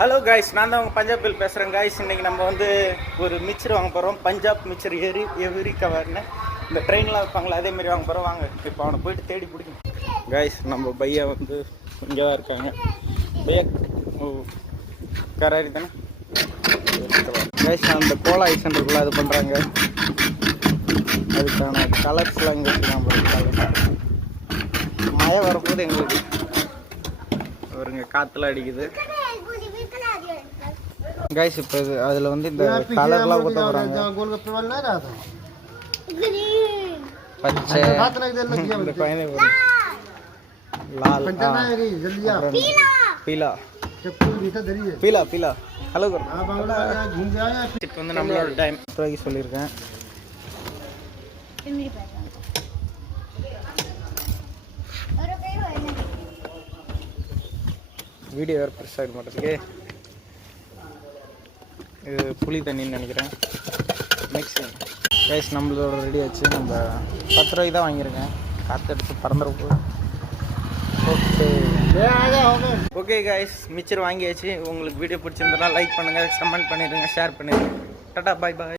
Hello guys, நான் தான் உங்கள் பஞ்சாப் பில் பேசுகிறேன் கைஸ். இன்றைக்கி நம்ம வந்து ஒரு மிக்சர் வாங்க போகிறோம். பஞ்சாப் மிக்சர் எவ்ரி கவர்னு இந்த ட்ரெயின்லாம் வைப்பாங்களா, அதேமாரி வாங்க போகிறோம். வாங்க இப்போ அவனை போயிட்டு தேடி பிடிக்கும். கைஸ், நம்ம பையா வந்து இங்கே தான் இருக்காங்க. பையா கராரி தானே கைஸ். அந்த கோலா சென்டருக்குள்ளே அது பண்ணுறாங்க. அதுக்கான கலர்ஸ்லாம் இங்கே வச்சுருக்காங்க. மழை வரப்போது எங்களுக்கு ஒருங்க காற்றுலாம் அடிக்குது கைஸ். இப்போ இது அதில் வந்து இந்த கலர்லாம் ஊற்ற போகிறாங்க. பச்சை இந்த பையனை லால் பீலா பீலா பீலா. ஹலோ இப்போ வந்து நம்மளோட டைம் சொல்லியிருக்கேன். வீடியோ வேறு பெருசாக மாட்டேருக்கு. இது புளி தண்ணின்னு நினைக்கிறேன். மிக்ஸிங் கைஸ், நம்மளோட ரெடி ஆச்சு. நம்ம 10 ரூபாய்க்கு தான் வாங்கியிருக்கேன். காற்று எடுத்து பறந்துருப்போம். ஓகே கைஸ், மிச்சர் வாங்கியாச்சு. உங்களுக்கு வீடியோ பிடிச்சிருந்தனா லைக் பண்ணுங்கள், கமெண்ட் பண்ணிடுங்க, ஷேர் பண்ணிடுங்க. டாடா, பாய் பாய்.